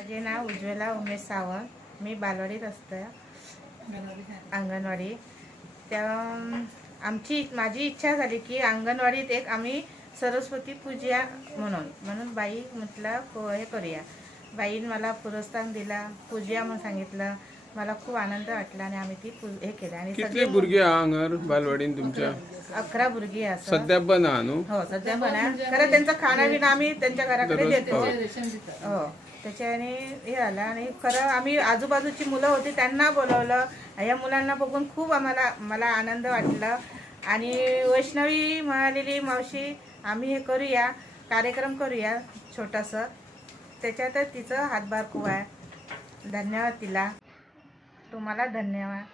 माझे नाव उज्ज्वला उमेश सावंत। मी बालवाडीत असते, अंगणवाडी। त्या माझी इच्छा झाली की अंगणवाडीत एक आम्ही सरस्वती पूजा म्हणून बाई म्हटलं हे करूया। बाईने मला प्रोत्साहन दिला, पूजा म्हणून सांगितलं। मला खूप आनंद वाटला आणि आम्ही ती हे केलं। आणि कितली भुरगी हांगर बालवाडीन तुमच्या? 11 भुरगी असं सध्या पण हा न्हू? हो, सध्या पण आहे। खरं त्यांचं खाणं बिणं आम्ही त्यांच्या घराकडे देतो। हो, त्याच्याने हे आलं। आणि खरं आम्ही आजूबाजूची मुलं होती त्यांना बोलवलं। या मुलांना बघून खूप मला आनंद वाटलं। आणि वैष्णवी म्हणालेली, मावशी आम्ही हे करूया, कार्यक्रम करूया छोटासा। त्याच्यात तिचं हातभार खूप आहे। धन्यवाद तिला, तुम्हाला धन्यवाद।